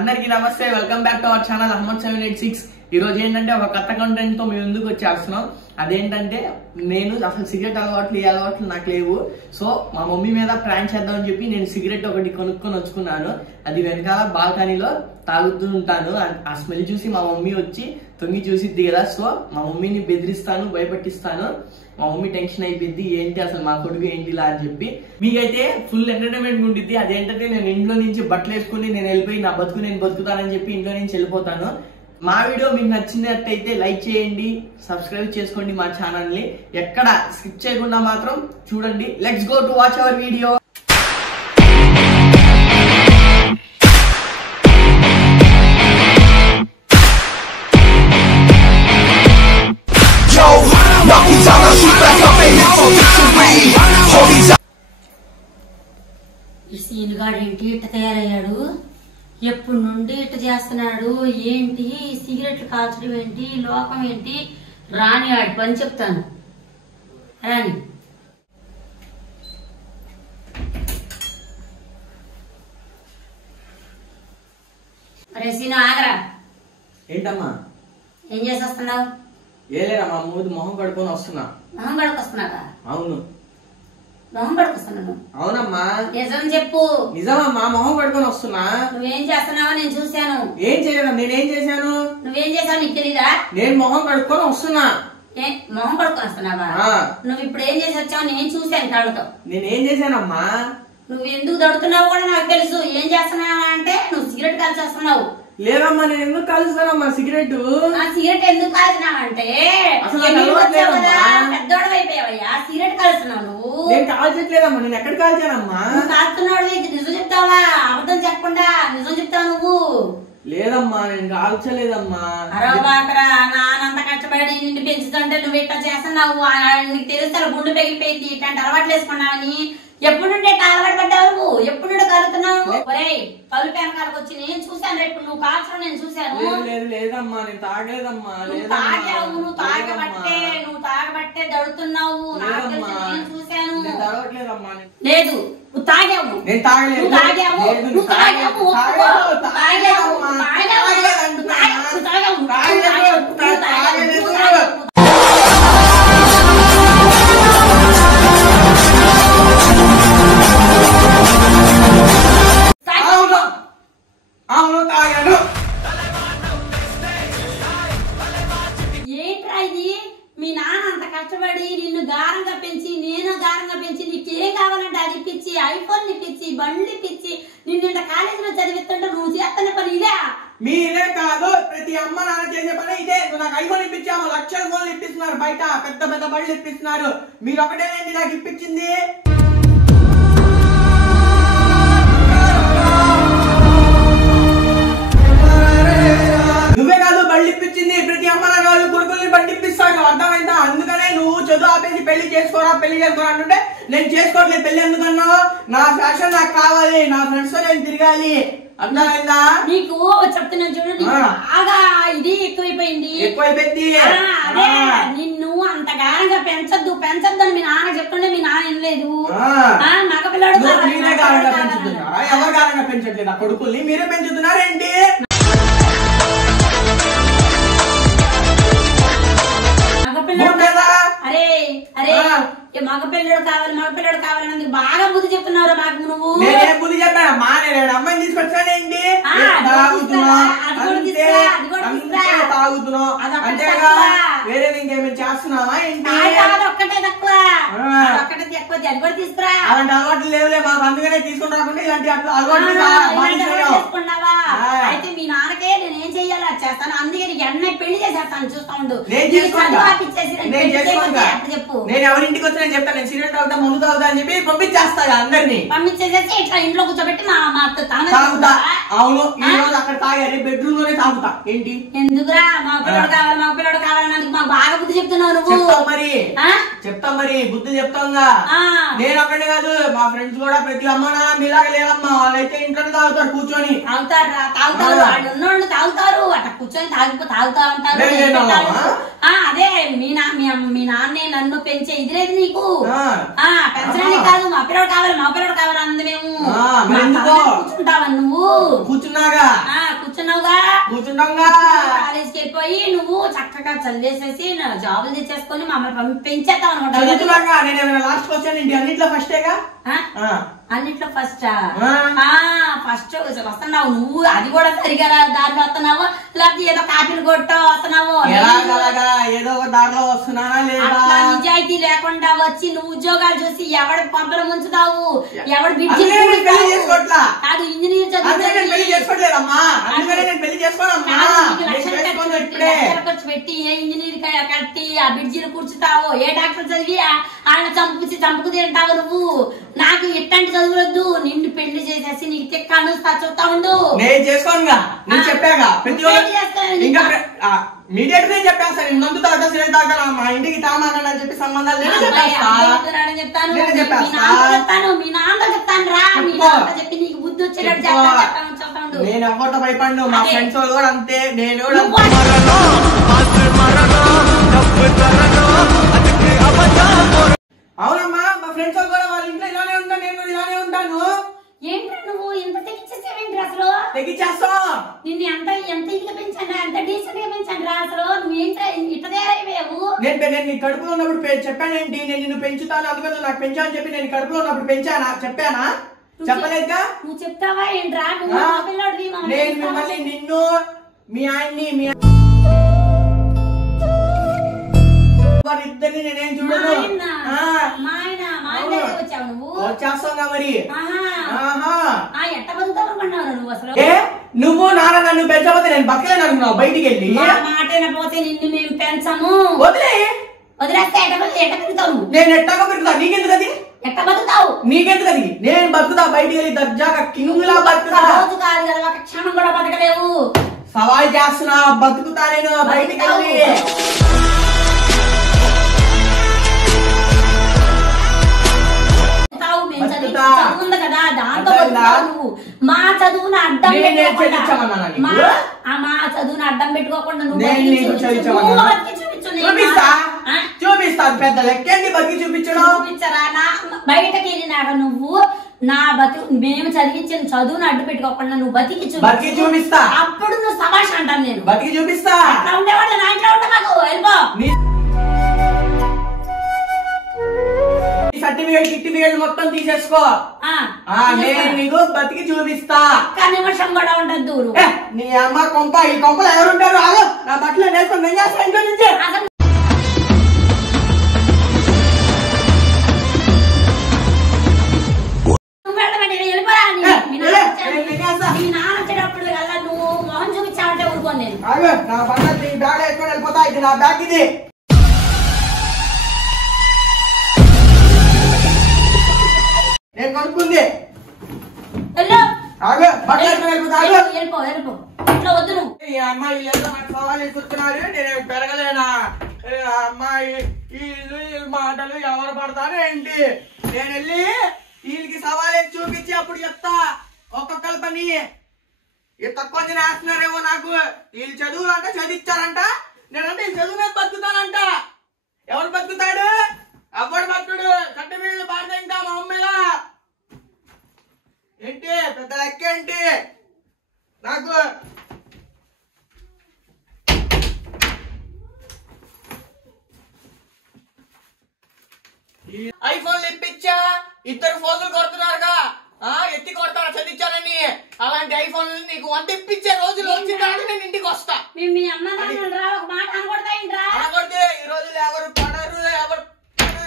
అందరికీ నమస్తే, welcome back to our channel Ahmed 786. ఈ రోజు ఏంటంటే ఒక కొత్త కంటెంట్ తో మేము ముందుకు వచ్చేస్తున్నాం. అదేంటంటే నేను అసలు సిగరెట్ అలవాట్లు నాకు లేవు. సో మా మమ్మీ మీద ప్రాంక్ చేద్దామని చెప్పి నేను సిగరెట్ ఒకటి కొనుక్కొని వచ్చుకున్నాను. అది వెనకాల బాల్కనీలో తాగుతూ ఉంటాను. ఆ స్మెల్ చూసి మా మమ్మీ వచ్చి తొంగి చూసిద్ది కదా. సో మా మమ్మీని బెదిరిస్తాను, భయపట్టిస్తాను. మా మమ్మీ టెన్షన్ అయిపోయింది, ఏంటి అసలు మా కొడుకు ఏంటి ఇలా అని చెప్పి. మీకైతే ఫుల్ ఎంటర్టైన్మెంట్ ఉంటుంది. అదేంటంటే నేను ఇంట్లో నుంచి బట్టలు వేసుకుని నేను వెళ్ళిపోయి నా బతుకు నేను బతుకుతానని చెప్పి ఇంట్లో నుంచి వెళ్ళిపోతాను. మా వీడియో మీకు నచ్చినట్టయితే లైక్ చేయండి, సబ్స్క్రైబ్ చేసుకోండి మా ఛానల్ ని. ఎక్కడ స్కిప్ చేయకుండా మాత్రం చూడండి. Let's go to watch hour video. ఈ సీనుగాడు ఏంటి ఇట్ట తయారయ్యాడు? ఎప్పుడు నుండి ఇట్ట చేస్తున్నాడు ఏంటి? సిగరెట్లు కాల్చడం ఏంటి? లోకం ఏంటి? రాని ఆడి పని చెప్తాను. రాని అరే సీను ఆగరా. ఏంటమ్మా ఏం చేసి వస్తున్నావు? ఏలేరమ్మా, మొహం కడుకొని వస్తున్నా. మొహం కడుకొస్తున్నావా? అవును. మొహం కడుకొస్తున్నాను. అవునమ్మా, నిజం చెప్పు. నిజమమ్మా, మొహం కడుకొని వస్తున్నా. నువ్వేం చేస్తున్నావో నేను చూశాను. ఏం చేయలేదా? నేనేం చేశాను? నువ్వేం చేసావు నీకు తెలీదా? నేను మొహం కడుక్కొని వస్తున్నా. మొహం కడుక్కొని వస్తున్నావా? నువ్వు ఇప్పుడు ఏం చేసి వచ్చావు నేను చూశాను కళ్ళతో. నేనేం చేశానమ్మా? నువ్వు ఎందుకు దడుతున్నావు కూడా నాకు తెలుసు. ఏం చేస్తున్నావు అంటే నువ్వు సిగరెట్ కాల్చి వస్తున్నావు. లేదమ్మా, నేను ఎందుకు కాలుస్తానమ్మా సిగరెట్? సిగరెట్ ఎందుకు కాల్చినావంటే అసలు పెద్దోడు అయిపోయావయ్యా. సిగరెట్ కాల్చున్నావు నువ్వు. నేను కాల్చట్లేదమ్మా. నేను ఎక్కడ కాల్చానమ్మా? కాల్చున్నాడు. నిజం చెప్తావా? అబద్ధం చెప్పకుండా నిజం చెప్తావు నువ్వు. లేదమ్మా, నేను కాల్చలేదమ్మా. అరవబాకరా, నానంత కష్టపడి నిన్ను పెంచుతుంటే నువ్వు ఇట్లా చేస్తున్నావు. నీకు తెలుస్తాను గుండు పెగిలిపోయింది ఇట్లాంటి అలవాట్లు వేసుకున్నావని. ఎప్పుడు నుండి అలవాటు పడ్డావు నువ్వు? ఎప్పుడు నుండి కాలుతున్నావు? ఒరేయ్, పలు పెనకాలకు వచ్చి నేను చూశాను. రేపు నువ్వు కాల్చడం నేను చూశాను. లేదమ్మా, నేను తాగలేదమ్మా. నువ్వు తాగబట్టే దడుతున్నావు. నాకు తెలుసు, నేను చూశాను. లేదు, నువ్వు తాగావు. నేను తాగలేదు. ఏంట్రా ఇది? మీ నాన్న అంత కష్టపడి నిన్ను గారంగా పెంచి నేను గారంగా పెంచి నీకేం కావాలంటే అది ఇప్పించి, ఐఫోన్ ఇప్పించి, బండ్లు ఇప్పించి నిన్ను ఇంత కాలేజీలో చదివిస్తుంటే నువ్వు చేస్తున్న పని ఇదే. మీరే కాదు, ప్రతి అమ్మ నాన్న చేసే పని ఇదే. నువ్వు నాకు ఐఫోన్ ఇప్పించాము, లక్షల ఫోన్లు ఇప్పిస్తున్నారు, బయట పెద్ద పెద్ద బళ్ళు ఇప్పిస్తున్నారు. మీరు ఒకటేనండి నాకు ఇప్పించింది. నువ్వే కాదు బళ్ళు ఇప్పించింది. ప్రతి అమ్మ నాన్న వాళ్ళు కొడుకుల్ని బండి ఇప్పిస్తాడు, అర్థమైందా? అందుకనే నువ్వు చదువు ఆపేసి పెళ్లి చేసుకోరా అంటుంటే నేను చేసుకోవట్లేదు. పెళ్లి ఎందుకన్నావు? నా ఫ్యాషన్ నాకు కావాలి, నా ఫ్రెండ్స్ తో నేను తిరగాలి, అర్థమైందా? నీకు చెప్తున్నాను చూడు, బాగా ఇది ఎక్కువైపోయింది. అదే నిన్ను అంత గారంగా పెంచద్దు అని మీ నాన్న చెప్తుండే మీ నాన్న వినలేదు. మగపిల్లాడు ఎవరు గారంగా పెంచట్లేదు? నా కొడుకుల్ని మీరే పెంచుతున్నారేంటి? అరే అరే మగపిల్లడు కావాలని బాగా బుద్ధి చెప్తున్నారు మాకు. నువ్వు నేనే బుద్ధి చెప్పాను. మా నేను అమ్మాయిని తీసుకొచ్చానేంటి? తాగుతున్నావు అంతేగా, వేరేది ఇంకేమైనా చేస్తున్నావా ఏంటి? ఒక్కటే తక్కువ, ఒక్కటే ఎక్కువ. అది కూడా తీసుకురా. అలాంటి అలవాట్లు లేవులే మాకు, అందుకనే తీసుకుని రాకుండా ఇలాంటి అలవాట్లు చేసుకున్నావా? అయితే మీ నాన్నకే నేనేం చెయ్యాలి అది చేస్తాను. అందుకే నీకు అన్నయ్య పెళ్లి చేసేస్తాను, చూస్తా ఉండు. చెప్పు, నేను ఎవరింటికి వచ్చి నేను చెప్తాను, నేను సీరియల్ తాగుతా, మందు తాగుతా అని చెప్పి పంపించేస్తా అందరినీ. పంపించేసేసి ఇట్లా ఇంట్లో కూర్చోబెట్టి తాగుతా. అవును, ఈ రోజు అక్కడ తాగారు, బెడ్రూమ్ లోనే తాగుతా. ఏంటి ఎందుకురా? మా పిల్లడు కావాలని మాకు బాగా బుద్ధి చెప్తున్నావు నువ్వు. చెప్తాం మరి బుద్ధి చెప్తాంగా. నేను అక్కడే కాదు, మా ఫ్రెండ్స్ కూడా ప్రతి అమ్మ నాన్న మీలాగా లేదమ్మా. వాళ్ళైతే ఇంట్లోనే తాగుతారు కూర్చొని. తాగుతారు వాళ్ళు ఉన్నోళ్ళు తాగుతారు, అట్లా కూర్చొని తాగుతా ఉంటారు. అదే మీ నాన్నే నన్ను పెంచే ఇది లేదు నీకు. పెంచడానికి కాదు, మా పిల్లడు కావాలి అందు మేము కూర్చుంటావా నువ్వు? కూర్చున్నావుగా కాలేజీకి వెళ్ళిపోయి నువ్వు చక్కగా చదివేసేసి జాబులు తెచ్చేసుకొని మమ్మల్ని పెంచేద్దాం అనుకుంటా. అన్నిట్లో ఫస్ట్ ఫస్ట్ వస్తున్నావు నువ్వు, అది కూడా సరిగా దారిలో వస్తున్నావు, లేకపోతే ఏదో కాపీలు కొట్టో వస్తున్నావు, ఏదో ఒక దారిలో వస్తున్నానా లేదా? నిజాయితీ లేకుండా వచ్చి నువ్వు ఉద్యోగాలు చూసి ఎవడి పంపలు ముంచుతావు, ఎవడు బిడ్డ కాదు ఇంజనీర్ ఖర్చు పెట్టి ఏ ఇంజనీర్ కట్టి ఆ బిడ్జీలు కూర్చుతావు, ఏ డాక్టర్ చదివి ఆయన చంపుకు తింటావు నువ్వు. నాకు ఇట్లాంటి చదువులొద్దు, నిన్ను పెళ్లి చేసేసి నీకు తెక్కాను చూస్తా ఉండు. నేను చేసుకోనుగా, నేను చెప్పాగా ఇంకా మీడియట్ గా చెప్పాను సార్. మందు తాగుతా సిగరెట్ తాగుతా మా ఇంటికి తామానని చెప్పి సంబంధాలు చెప్తాను. మీ నాన్న చెప్తాను రా, మీ నాన్న చెప్పి నీకు బుద్ధి వచ్చేటట్టు చెప్తాను. నేను ఎవరితో భయపడ్ను, మా ఫ్రెండ్స్ వాళ్ళు కూడా అంతే. నేను అవునమ్మా, మా ఫ్రెండ్స్ వాళ్ళు కూడా వాళ్ళ ఇంట్లో ఇలానే ఉంటాను, నేను ఇలానే ఉంటాను. ఏంట్రా నువ్వు ఇంత తెగించేసేవేంటి అసలు? తెగించేస్తా నిన్ను ఎంత ఇదిగా పెంచాను, ఎంత డీసెంట్ గా పెంచాను రా అసలు. నువ్వేంట్రా ఇట్లా తయారైపోయావు? నేను నీ కడుపులో ఉన్నప్పుడు చెప్పానేంటి, నేను నిన్ను పెంచుతాను అందుకని నాకు పెంచాలని చెప్పి నేను కడుపులో ఉన్నప్పుడు పెంచానా? చెప్పానా? చెప్పలేదుగా. నువ్వు చెప్తావా ఏంట్రా? నువ్వు నేను మిమ్మల్ని, నిన్ను, మీ ఆయన్ని, మీ ఇద్దరిని నేనేం చూడను. వచ్చేస్తావుగా మరి. ఎట్ట బతుకుతావు నువ్వు అసలు? నువ్వు నాన్న నన్ను పెంచకపోతే నేను బతకలేను అనుకున్నావు బయటికి వెళ్ళి. మాటైనా పోతే నిన్ను మేము పెంచము. వదిలేస్తే ఎట్ట పెరుగుతావు? నేను ఎట్టాగా పెరుగుతా, నీకెందుకు అది? ఎట్ట బతుకుతావు? నీకెందుకు అది? నేను బతుకుతా బయటికి వెళ్ళి దర్జాగా కింగ్ లా బతుకుతా. రోజు కాదు కదా, ఒక క్షణం కూడా బతకలేవు. సవాల్ చేస్తున్నా, బతుకుతా నేను బయటికి వెళ్ళి. చదువు కదా, దాంతో నువ్వు మా చదువును అడ్డం మా చదువును అడ్డం పెట్టుకోకుండా చూపిస్తా. పెద్ద లెక్కేంటి బతికి చూపించడం? చూపించరా? బయటకి వెళ్ళినాక నువ్వు నా మేము చదివించిన చదువును అడ్డు పెట్టుకోకుండా నువ్వు బతికి చూపిస్తా. అప్పుడు నువ్వు సభాష్ అంటాను. నేను బతికి చూపిస్తా. అట్లా ఉండేవాడు నా ఇంట్లో ఉంటా, మాకు వెళ్ళిపో. సర్టిఫికేట్ మొత్తం తీసేసుకో. నేను నీకు బతికి చూపిస్తా. ఒక్క నిమిషం కూడా ఉండద్దు. నీ అమ్మ కొంప, ఈ కొంపలు ఎవరుంటారు? ఆగో, నా బట్టలు నేర్చుకుని నేను చేస్తా ఇంట్లో నుంచి. మీ నాన్న వచ్చేటప్పుడు కల్లా నువ్వు మొహం చూపించావంటే ఊరుకోను నేను. నా బట్టలు బ్యాగ్ వేసుకొని వెళ్ళిపోతా. ఇది నా బ్యాగ్, ఇది నేను కొనుక్కుంది. ఈ అమ్మాయి నాకు సవాల్ కూర్చున్నారు, నేను పెరగలేనా? అమ్మాయి వీళ్ళు మాటలు ఎవరు పడతారు ఏంటి? నేను వెళ్ళి వీళ్ళకి సవాలే చూపించి అప్పుడు చెప్తా ఒక్కొక్కరి పని. తక్కువ వేస్తున్నారేమో నాకు. వీళ్ళు చదువులు అంటే చదివించారంట, నేనంటే ఈ చదువు మీద బతుకుతానంట. ఎవరు బతుకుతాడు? అవ్వడు బతుకుడు. కట్ట వీళ్ళు పాడతా ఇంకా మా అమ్మగా ఏంటి పెద్ద లెక్క ఏంటి నాకు? ఐఫోన్లు ఇప్పించా, ఇద్దరు ఫోన్లు కొడుతున్నారుగా. ఎత్తి కొడతారా చదివించాలని? అలాంటి ఐఫోన్లు నీకు 100 ఇప్పించే రోజులు వచ్చిందంటే నేను ఇంటికి వస్తా. అనకూడదు. ఈ రోజులు ఎవరు పడరు, ఎవరు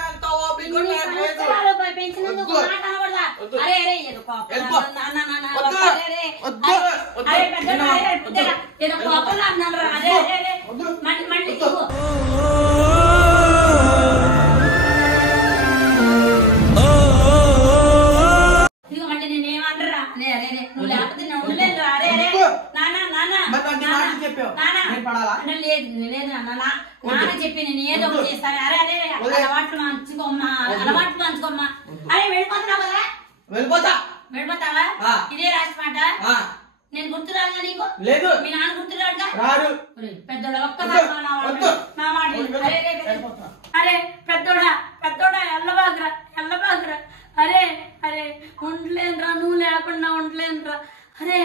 ఎంత ఓపిక నాన్న చెప్పి నేను ఏదో ఒకటి చేస్తాను. అరే అరే అలవాట్లు మంచుకోమ్మా, అలవాట్లు మంచుకోమ్మా. అరే వెళ్ళిపోతున్నావు కదా? వెళ్ళిపోతావా? ఇదే రాసి మాట. నేను గుర్తురాదుగా నీకు? లేదు. మీ నాన్న గుర్తురాడుగా? పెద్దోడా ఒక్కసారి నా మాట. అరే పెద్దోడా ఎల్లబాగ్రా. అరే ఉండలేనురా, నువ్వు లేకుండా ఉండలేనురా. అరే